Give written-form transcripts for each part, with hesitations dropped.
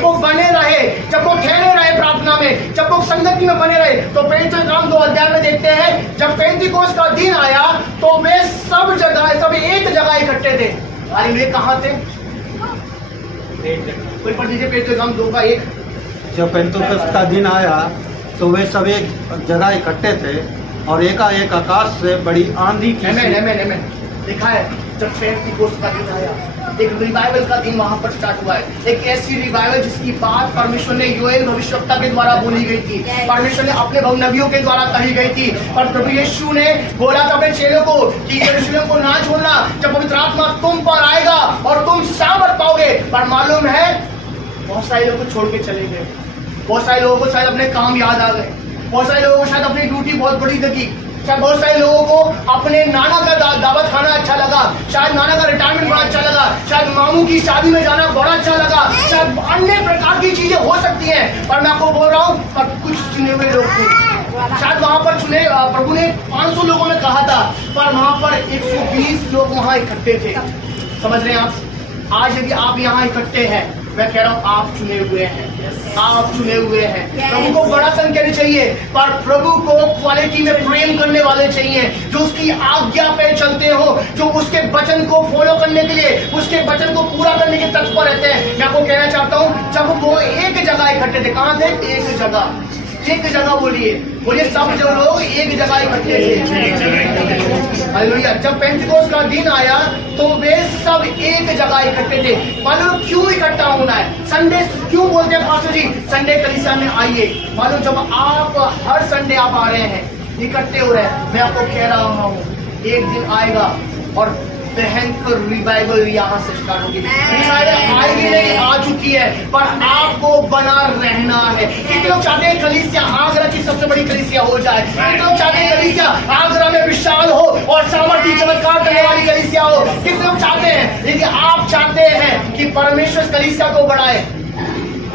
जब वो बने रहे, जब वो ठहरे रहे प्रार्थना में, जब वो संगति में बने रहे, तो पेंतीकोस्त काम 2 अध्याय में देखते हैं जब पेंतीकोस्त का दिन आया तो वे सब एक जगह इकट्ठे थे। अरे वे कहाँ थे? कोई पढ़ दीजिए पेंतीकोस्त काम 2:1। जब पेंतीकोस्त का दिन आया तो वे सब एक जगह इकट्ठे थे और एकाएक आकाश से बड़ी आंधी की लिखा है जब पेंतीकोस्त का दिन आया, एक रिवाइवल का दिन वहां पर स्टार्ट हुआ है। एक ऐसी रिवाइवल जिसकी बात परमेश्वर ने योएल भविष्यवक्ता के द्वारा बोली गई थी, परमेश्वर ने अपने नबियों के द्वारा कही गई थी। और प्रभु यीशु ने बोला था अपने चेलों को कि यरूशलेम को ना छोड़ना, जब पवित्र आत्मा तुम पर आएगा और तुम सामर्थ पाओगे। पर मालूम है बहुत सारे लोग को छोड़ के चले गए, बहुत सारे लोगों को शायद अपने काम याद आ गए, बहुत सारे लोगों को शायद अपनी ड्यूटी बहुत बड़ी लगी, शायद बहुत सारे लोगों को अपने नाना का दावत खाना अच्छा लगा, शायद नाना का रिटायरमेंट बड़ा अच्छा लगा, शायद मामू की शादी में जाना बड़ा अच्छा लगा, शायद अन्य प्रकार की चीजें हो सकती हैं। पर मैं आपको बोल रहा हूँ पर कुछ चुने हुए लोग थे, शायद वहां पर चुने प्रभु ने 500 लोगों में कहा था पर वहां पर 120 लोग वहां इकट्ठे थे। समझ रहे हैं आप? आज यदि आप यहाँ इकट्ठे हैं, मैं कह रहा हूँ आप चुने हुए हैं, आप चुने हुए हैं। प्रभु को बड़ा सन कहने चाहिए पर प्रभु को क्वालिटी में प्रेम करने वाले चाहिए, जो उसकी आज्ञा पे चलते हो, जो उसके वचन को फॉलो करने के लिए, उसके वचन को पूरा करने के तत्पर रहते हैं। मैं आपको कहना चाहता हूँ जब वो एक जगह इकट्ठे थे, कहाँ थे? एक जगह बोलिए सब जो लोग एक जगह इकट्ठे थे। हालेलुया। जब पेंतीकोस्त का दिन आया तो वे सब एक जगह इकट्ठे थे। मालूम क्यों इकट्ठा होना है? संडे क्यों बोलते हैं पास्टर जी संडे कलीसिया में आइए? मालूम जब आप हर संडे आप आ रहे हैं, इकट्ठे हो रहे हैं, मैं आपको कह रहा हूँ एक दिन आएगा और भयंकर रिवाइवल यहाँ से स्टार्ट होगी। रिवाइवल आएगी नहीं, आ चुकी है, पर आपको बना रहना है। कितने लोग चाहते हैं कलीसिया आगरा की सबसे बड़ी कलीसिया हो जाए? कितने लोग चाहते हैं कलीसिया आगरा में विशाल हो और सामर्थ्य चमत्कार करने वाली कलीसिया हो? कितने लोग चाहते हैं? यदि आप चाहते हैं कि परमेश्वर कलीसिया को बढ़ाए,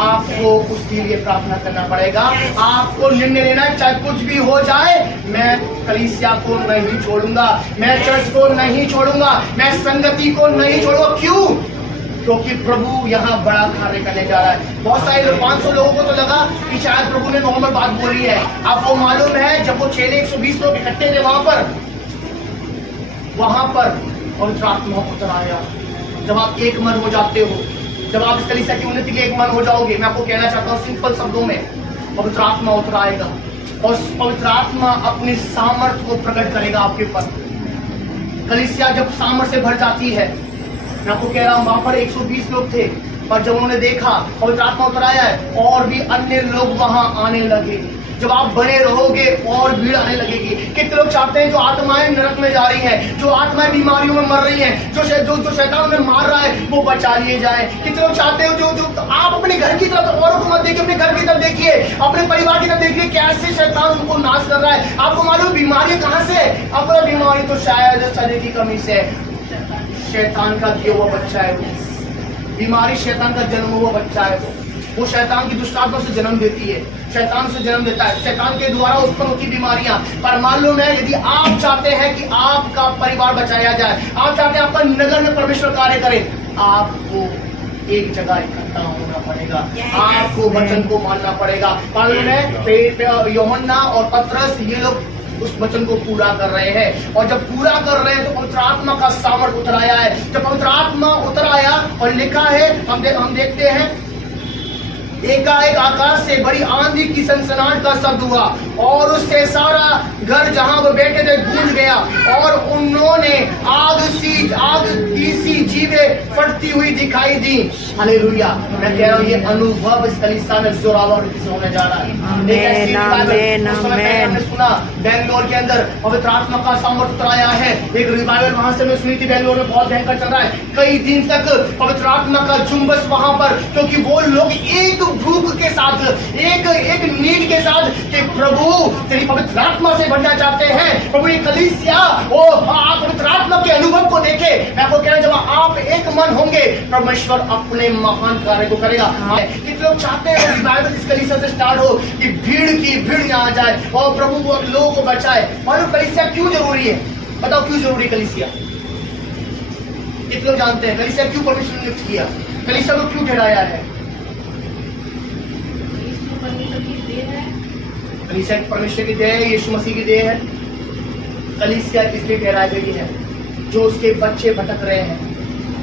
आपको उसके लिए प्रार्थना करना पड़ेगा। आपको निर्णय लेना है चाहे कुछ भी हो जाए, मैं कलीसिया को नहीं छोड़ूंगा, मैं चर्च को नहीं छोड़ूंगा, मैं संगति को नहीं छोड़ूंगा। क्यों? क्योंकि प्रभु यहाँ बड़ा कार्य करने जा रहा है। बहुत सारे लोग 500 लोगों को तो लगा कि शायद प्रभु ने नॉर्मल बात बोली है। आपको मालूम है जब वो चेले 120 लोग इकट्ठे थे वहां पर पवित्र आत्मा उतर आया। जब आप एक मन हो जाते हो, जब आप इस कलीसिया की उन्नति के एक मन हो जाओगे, मैं आपको कहना चाहता हूँ सिंपल शब्दों में, पवित्र आत्मा उतर आएगा और पवित्र आत्मा अपनी सामर्थ्य को प्रकट करेगा आपके ऊपर। कलीसिया जब सामर्थ्य से भर जाती है, मैं आपको कह रहा हूँ वहां पर 120 लोग थे, पर जब उन्होंने देखा पवित्र आत्मा उतर आया है और भी अन्य लोग वहां आने लगे। जब आप बने रहोगे और भीड़ आने लगेगी। कितने लोग चाहते हैं जो आत्माएं नरक में जा रही हैं, जो आत्माएं बीमारियों में मर रही हैं, जो शैतान उन्हें मार रहा है वो बचा लिए जाए। कितने लोग चाहते हो जो आप अपने घर की तरफ औरों को मत देखिए, अपने घर की तरफ देखिए, अपने परिवार की तरफ देखिए कैसे शैतान उनको नाश कर रहा है। आपको मालूम बीमारी कहाँ से? अपना बीमारी तो शायद शरीर की कमी से, शैतान का दिया हुआ बच्चा है वो बीमारी, शैतान का जन्म हुआ बच्चा है वो शैतान की दुष्टात्मा से जन्म देती है, शैतान से जन्म देता है, शैतान के द्वारा उत्पन्न होती बीमारियां। पर मालूम है यदि आप चाहते हैं कि आपका परिवार बचाया जाए, आप चाहते हैं आपका नगर में परमेश्वर कार्य करे, आपको एक जगह इकट्ठा होना पड़ेगा, आपको वचन को मानना पड़ेगा। मालूम है यूहन्ना और पतरस ये लोग उस वचन को पूरा कर रहे हैं, और जब पूरा कर रहे हैं तो पवित्र आत्मा का सामर्थ्य उतर आया है। जब पवित्र आत्मा उतर आया और लिखा है हम देखते हैं एकाएक आकाश से बड़ी आंधी की सनसनाहट का शब्द हुआ और उससे सारा घर जहां वो बैठे थे गूंज गया और उन्होंने आग की सी जीवें फटती हुई दिखाई दी। हालेलुया। मैं कह रहा हूँ ये अनुभव इस कलीसिया में जोरावर से होने जा रहा है। हमने सुना बेंगलोर के अंदर पवित्र आत्मा का सामर्थ्य उतर आया है। एक रिवाइवल वहां से मैं सुनी थी, बेंगलोर में बहुत भयंकर चल रहा है। कई दिन तक पवित्र आत्मा का जुम्बस वहां पर, क्योंकि वो लोग एक भूख के साथ, एक नीड के साथ कि प्रभु तेरी पवित्र आत्मा से भरना चाहते हैं। प्रभु ये कलीसिया वो आप पवित्र आत्मा के अनुभव को देखे। मैं आपको कह रहा हूं जब आप एक मन होंगे परमेश्वर अपने महान कार्य को करेगा। कितने लोग चाहते हैं रिवाइवल इस कलीसिया से स्टार्ट हो कि भीड़ यहाँ जाए और प्रभु वो लोगों को बचाए। मालूम कलीसिया क्यों जरूरी है? बताओ क्यों जरूरी है कलीसिया? कितने लोग जानते हैं कलीसिया क्यों परमेश्वर ने नियुक्त किया, कलीसिया को क्यों ठहराया है? शायद परमेश्वर की दया है, यीशु मसीह की दया है। कलीसिया इसलिए ठहराई गई है जो उसके बच्चे भटक रहे हैं।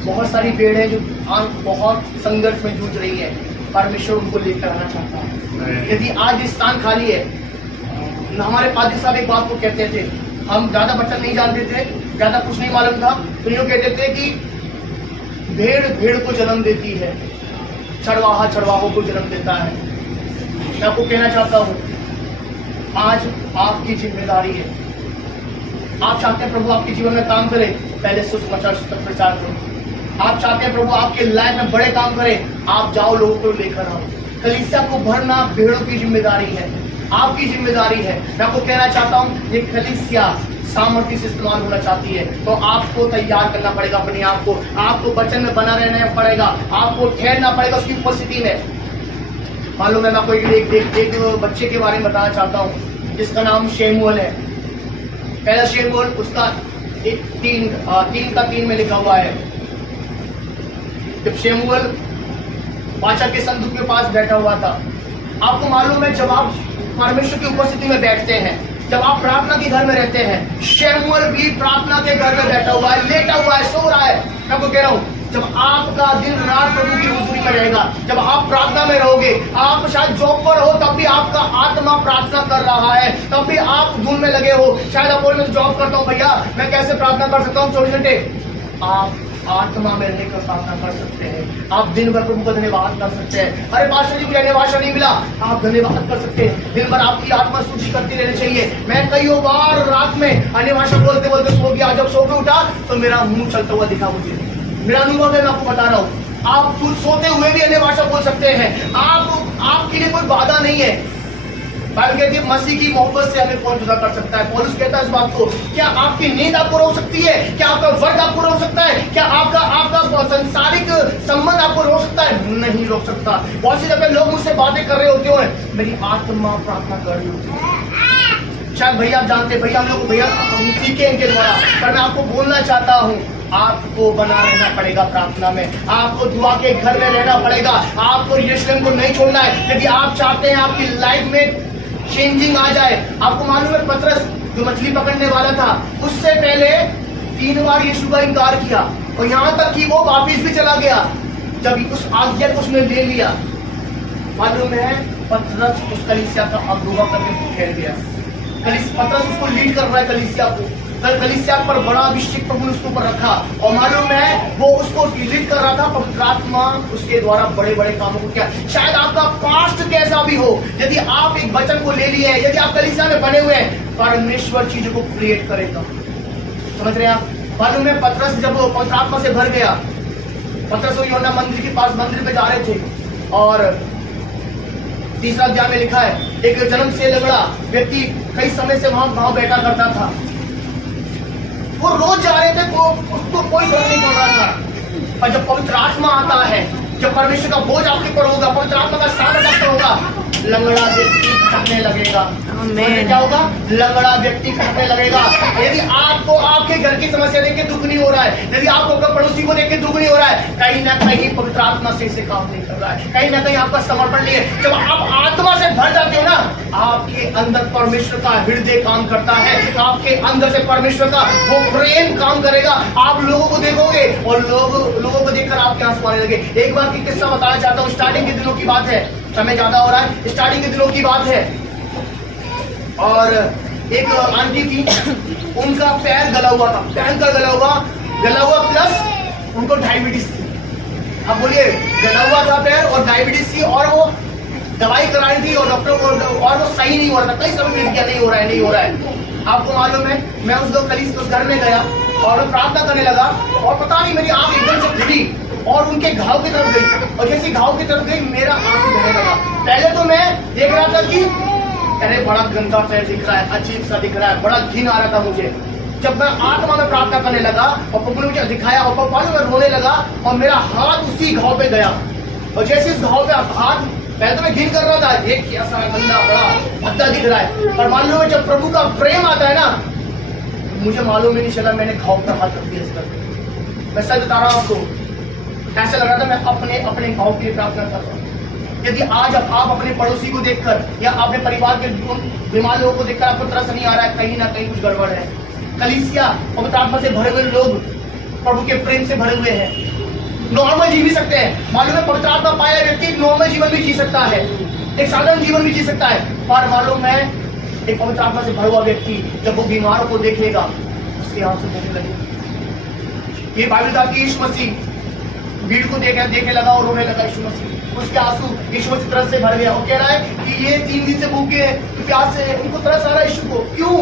बहुत सारी भेड़ है जो आज बहुत संघर्ष में जूझ रही है, परमेश्वर उनको लेकर आना चाहता है। यदि आज स्थान खाली है, हमारे पादरी साहब एक बात को कहते थे, हम ज्यादा वचन नहीं जानते थे, ज्यादा कुछ नहीं मालूम था, तो यूँ कहते थे कि भेड़ भेड़ को जन्म देती है, चरवाहा चरवाहों को जन्म देता है। मैं आपको कहना चाहता हूँ, आज आपकी जिम्मेदारी है। आप चाहते हैं प्रभु आपके जीवन में काम करे, पहले सुसमाचार तक प्रचार करो। आप चाहते हैं प्रभु आपके लाइफ में बड़े काम करे, आप जाओ लोगों को लेकर आओ। कलीसिया को भरना भेड़ों की जिम्मेदारी है, आपकी जिम्मेदारी है। मैं आपको कहना चाहता हूँ, ये कलीसिया सामर्थ्य से इस्तेमाल होना चाहती है, तो आपको तैयार करना पड़ेगा अपने आप को। आपको वचन में बना रहना पड़ेगा, आपको ठहरना पड़ेगा उसकी उपस्थिति में। मालूम है, मैं आपको एक बच्चे के बारे में बताना चाहता हूँ जिसका नाम शेमुएल है। पहला शेमुएल, उसका 3 में लिखा हुआ है। जब शेमुएल बादशाह के संदूक के पास बैठा हुआ था, आपको मालूम है जब आप परमेश्वर की उपस्थिति में बैठते हैं, जब आप प्रार्थना के घर में रहते हैं, शेमुएल भी प्रार्थना के घर में बैठा हुआ है, लेटा हुआ है, सो रहा है। मैं आपको कह रहा हूँ, जब आपका दिन रात प्रभु की हुजूरी में रहेगा, जब आप प्रार्थना में रहोगे, आप शायद जॉब पर हो तब भी आपका आत्मा प्रार्थना कर रहा है, तब भी आप धुन में लगे हो। शायद आप बोले मैं जॉब करता हूँ, भैया मैं कैसे प्रार्थना कर सकता हूँ 24 घंटे? आप आत्मा में रहकर प्रार्थना कर सकते हैं, आप दिन भर प्रभु का धन्यवाद कर सकते हैं। अरे पास्टर जी मुझे अन्य भाषा नहीं मिला, आप धन्यवाद कर सकते हैं। दिन भर आपकी आत्मा स्तुति करती रहनी चाहिए। मैं कई बार रात में अन्य भाषा बोलते बोलते सो गया, जब सो के उठा तो मेरा मुंह चलता हुआ दिखा। मुझे मेरा अनुभव है, मैं आपको बता रहा हूँ। आप खुद सोते हुए भी अन्य भाषा बोल सकते हैं, आपके लिए कोई बाधा नहीं है। बाइबल कहती है मसीह की मोहब्बत से हमें कौन जुदा कर सकता है। पौलुस कहता है इस बात को, क्या आपकी नींद आपको रोक सकती है? क्या आपका वर्ग आपको रोक सकता है? क्या आपका संसारिक संबंध आपको रोक सकता है? नहीं रोक सकता। बहुत सी जगह लोग मुझसे बातें कर रहे होते हैं, मेरी आत्मा प्रार्थना कर रही होती है। शायद भैया आप जानते हैं, भैया हम सीखे इनके द्वारा, पर मैं आपको बोलना चाहता हूँ, आपको बना रहना पड़ेगा प्रार्थना में, आपको दुआ के घर में रहना पड़ेगा, आपको यरूशलेम को नहीं छोड़ना है। यदि आप चाहते हैं आपकी लाइफ में चेंजिंग आ जाए। आपको मालूम है पतरस जो मछली पकड़ने वाला था, उससे पहले 3 बार यीशु का इनकार किया, और यहाँ तक कि वो वापिस भी चला गया जब उस आज्ञा को उसने ले लिया। मालूम है पतरस उस कलीसिया का अगुवा करके ठहर गया। पतरस उसको लीड कर रहा है कलीसिया को, कलीसिया पर बड़ा अभिषेक प्रभु ने उसके ऊपर रखा, और मालूम है वो उसको लीड कर रहा था। पवित्र आत्मा उसके द्वारा बड़े बड़े कामों को किया। शायद आपका पास्ट कैसा भी हो, यदि आप एक वचन को ले लिए हैं, यदि आप कलीसिया में बने हुए हैं, परमेश्वर चीजों को क्रिएट करेगा। समझ रहे हैं आप? मालूम है पतरस जब पवित्र आत्मा से भर गया, पतरस यूहन्ना मंदिर के पास मंदिर पे जा रहे थे, और 3 अध्याय में लिखा है एक जन्म से लंगड़ा व्यक्ति कई समय से वहां बैठा करता था। वो रोज जा रहे थे, उसको कोई फर्क नहीं पड़ रहा था। पर जब पवित्र आत्मा आता है, जब परमेश्वर का बोझ आपके ऊपर होगा, पवित्र आत्मा का सामर्थ्य आपके होगा, लंगड़ा व्यक्ति खटने लगेगा। क्या होगा? लंगड़ा व्यक्ति खटने लगेगा। यदि आपको आपके घर की समस्या देख के दुख नहीं हो रहा है, यदि आपको अपने पड़ोसी को देख के दुख नहीं हो रहा है, कहीं ना कहीं पवित्र आत्मा से काम नहीं कर रहा है, कहीं ना कहीं आपका समर्पण नहीं है। जब आप आत्मा से भर जाते हो ना, आपके अंदर परमेश्वर का हृदय काम करता है, आपके अंदर से परमेश्वर का वो प्रेम काम करेगा। आप लोगों को देखोगे और लोगों को देखकर आपके आंसू आने लगे। एक बार की किस्सा बताना चाहता हूँ, स्टार्टिंग के दिनों की बात है, समय ज्यादा हो रहा है, स्टार्टिंग के दिनों की बात है। और एक आंटी थी, उनका पैर गला हुआ था, भयंकर गला हुआ प्लस उनको डायबिटीज थी। अब बोलिए, गला हुआ था पैर और डायबिटीज थी, और वो दवाई कराई थी और डॉक्टर को, और वो सही नहीं हो रहा था। कई समय मिल गया, नहीं हो रहा है। आपको मालूम है, मैं उस घर में गया और मैं प्रार्थना करने लगा, और पता नहीं मेरी आंख एकदम से खुली और उनके घाव की तरफ गई, और जैसे घाव की तरफ गई मेरा आंसू बहने लगा। पहले तो मैं देख रहा था कि अरे बड़ा गंदा पैर दिख रहा है, अजीब सा दिख रहा है, बड़ा घिन आ रहा था मुझे। जब मैं आत्मा में प्रार्थना करने लगा और प्रभु ने मुझे दिखाया, और मैं रोने लगा, और मेरा हाथ उसी घाव पे गया, और जैसे इस घाव पे हाथ, पहले तो मैं घिन कर रहा था, ये कैसा गंदा बड़ा भद्दा दिख रहा है, पर मालूम है जब प्रभु का प्रेम आता है ना, मुझे मालूम ही नहीं चला मैंने घाव पर हाथ रख दिया इस करके। मैं सच बता रहा हूँ आपको, ऐसा लग रहा था मैं अपने घाव की प्रार्थना कर रहा हूँ। यदि आज आप अपने पड़ोसी को देखकर या अपने परिवार के बीमार लोगों को देखकर आपको तरस नहीं आ रहा है, कहीं ना कहीं कुछ गड़बड़ है। कलीसिया पवित्र आत्मा से भरे हुए लोग प्रभु के प्रेम से भरे हुए हैं, नॉर्मल जी भी सकते हैं। मालूम है पवित्र आत्मा पाया व्यक्ति एक नॉर्मल जीवन भी जी सकता है, एक साधारण जीवन भी जी सकता है। पर मालूम है एक पवित्र आत्मा से भरा हुआ व्यक्ति जब वो बीमार को देखेगा उसके आंसू से बहने लगेगा। ये बाइबल का कि यीशु मसीह भीड़ को देखे लगा और रोने लगा। यीशु मसीह उसके आंसू यीशु मसीह तरस से भर गया और कह रहा है कि ये 3 दिन से भूखे हैं, प्यास से उनको तरस आ रहा है यीशु को। क्यों?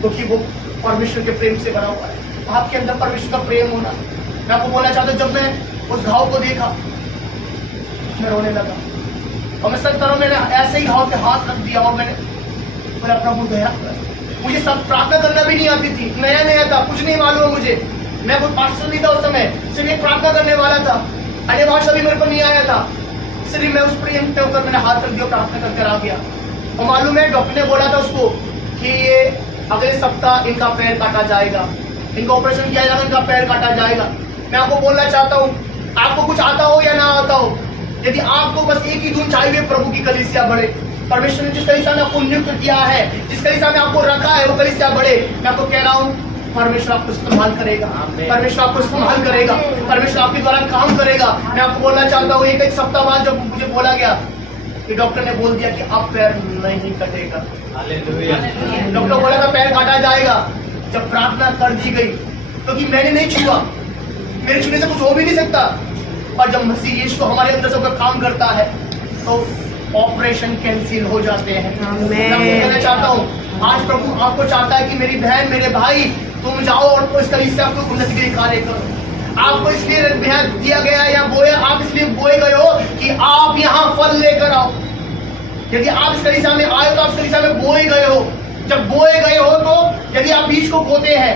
क्योंकि वो परमेश्वर के प्रेम से भरा हुआ है। आपके अंदर परमेश्वर का प्रेम होना। मैं आपको बोलना चाहता हूँ, जब मैं उस घाव को देखा मैं रोने लगा और मैं सच करूं मैंने ऐसे ही घाव पे हाथ रख दिया और मैंने बोला प्रभु दया कर। मुझे सब प्रार्थना करना भी नहीं आती थी, नया था, कुछ नहीं मालूम है मुझे। मैं कोई पास्टर नहीं था उस समय, सिर्फ एक प्रार्थना करने वाला था, अन्य भाषा भी मेरे को नहीं आया था। सिर्फ मैं उस प्रेम पे होकर मैंने हाथ रख दिया, प्रार्थना करके आ गया। और मालूम है डॉक्टर ने बोला था उसको कि ये अगले सप्ताह इनका पैर काटा जाएगा, इनका ऑपरेशन किया जाएगा, इनका पैर काटा जाएगा। मैं आपको बोलना चाहता हूँ, आपको कुछ आता हो या ना आता हो, यदि आपको बस एक ही धुन चाहिए, प्रभु की कलीसिया बढ़े। परमेश्वर ने जिस कलीसिया में आपको नियुक्त किया है, जिस कलीसिया में आपको रखा है, वो कलीसिया बढ़े। मैं आपको कह रहा हूँ परमेश्वर आपको इस्तेमाल करेगा, परमेश्वर आपको इस्तेमाल करेगा, परमेश्वर आपके द्वारा काम करेगा। मैं आपको बोलना चाहता हूँ, एक सप्ताह बाद जब मुझे बोला गया कि डॉक्टर ने बोल दिया कि अब पैर नहीं कटेगा, डॉक्टर बोला था पैर काटा जाएगा। जब प्रार्थना कर दी गई क्योंकि मैंने नहीं छुआ, मेरे छूने से कुछ हो भी नहीं सकता, और जब मसीह यीशु हमारे अंदर से होकर काम करता है तो ऑपरेशन कैंसिल हो जाते हैं। मैं कहना चाहता हूँ आज प्रभु आपको चाहता है कि मेरी बहन मेरे भाई तुम जाओ और इस कलीसिया को उन्नति के कार्य करो। आपको इसलिए दिया गया या बोए, आप इसलिए बोए गए हो कि आप यहाँ फल लेकर आओ। यदि आप इस कलीसिया में आए तो आप इस कलीसिया में बोए गए हो। जब बोए गए हो तो यदि आप बीज को बोते हैं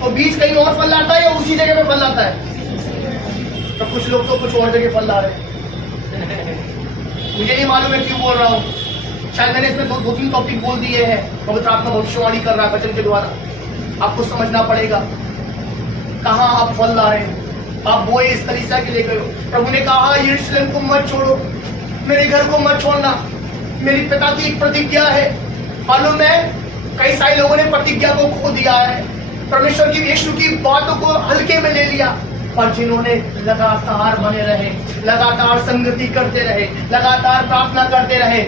तो बीज कहीं और फल लाता है या उसी जगह पे फल लाता है? तो कुछ लोग तो कुछ और जगह फल ला रहे हैं। मुझे नहीं मालूम है क्यों बोल रहा हूँ, शायद मैंने इसमें दो 3 टॉपिक बोल दिए हैं। पवित्र आत्मा भविष्यवाणी कर रहा है वचन के द्वारा, आपको समझना पड़ेगा कहाँ आप फल ला रहे हो। आप बोए इस कलीसिया के ले गए हो। प्रभु ने कहा यरूशलेम को मत छोड़ो, मेरे घर को मत छोड़ना, मेरी पिता की एक प्रतिज्ञा है। मालूम है कई सारे लोगों ने प्रतिज्ञा को खो दिया है, परमेश्वर की यीशु की बातों को हल्के में ले लिया। और जिन्होंने लगातार बने रहे, लगातार संगति करते रहे, लगातार प्रार्थना करते रहे,